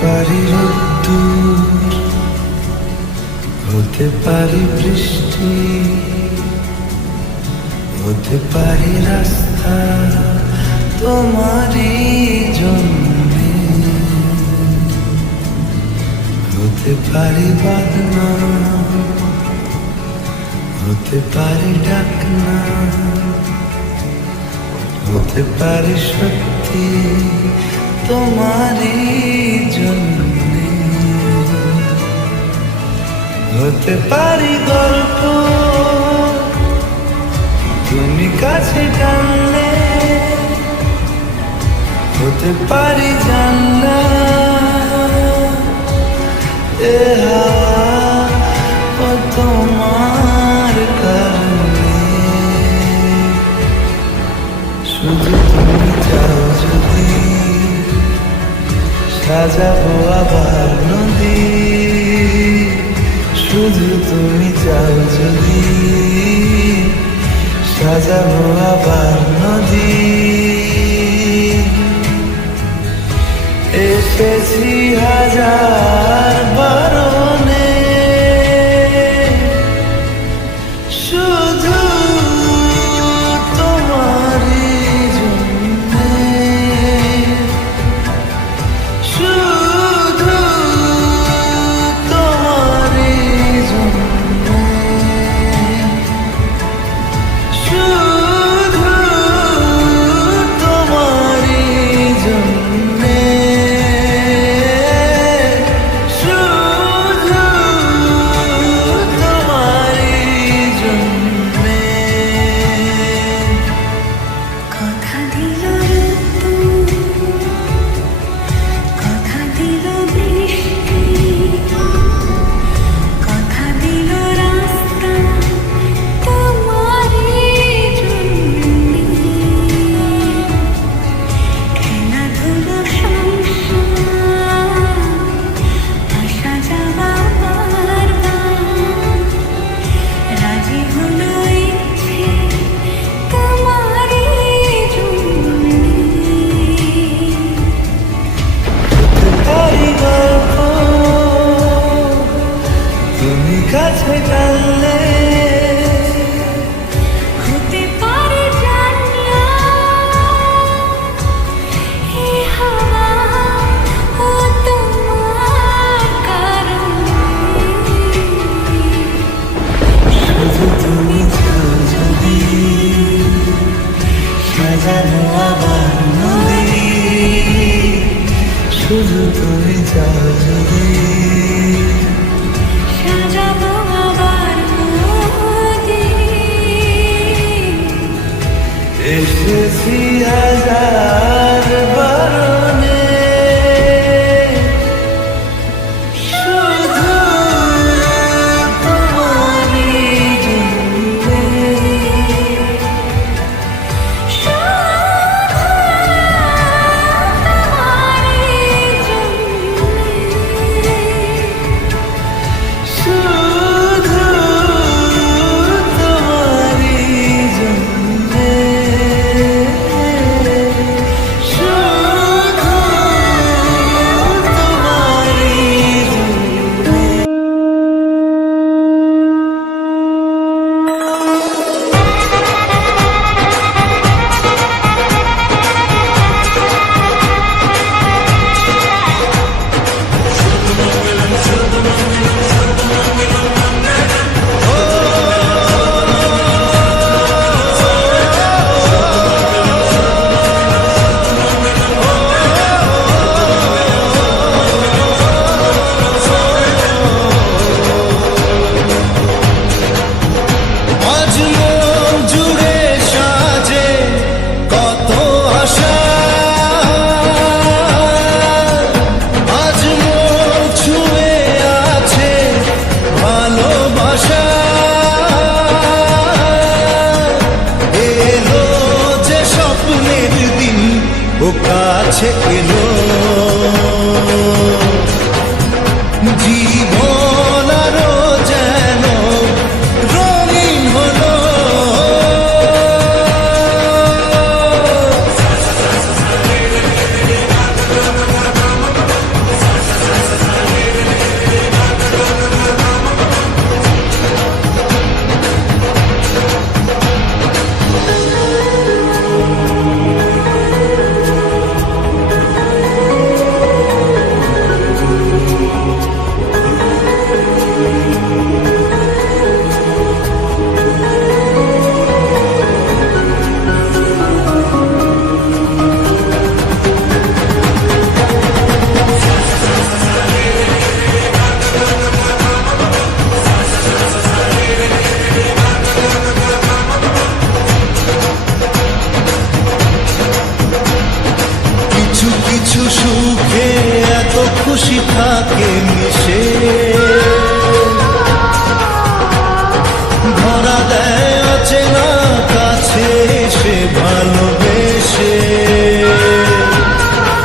পারি রোদ্দুর হতে পারি বৃষ্টি, হতে পারি রাস্তা তোমারই জন্যে। হতে পারি বাদনা, হতে পারি ডাকনা, হতে পারি সত্যি তোমারই হতে পারি গল্প। তুমি কাছে টানলে হতে পারি জানলা। এ হাওয়া তোমার কারণে। শুধু তুমি চাও যদি সাজাবো আবার নদী। শুধু তুমি চাও যদি সাজাবো আবার নদী। এসেছি হাজার শুধু check it.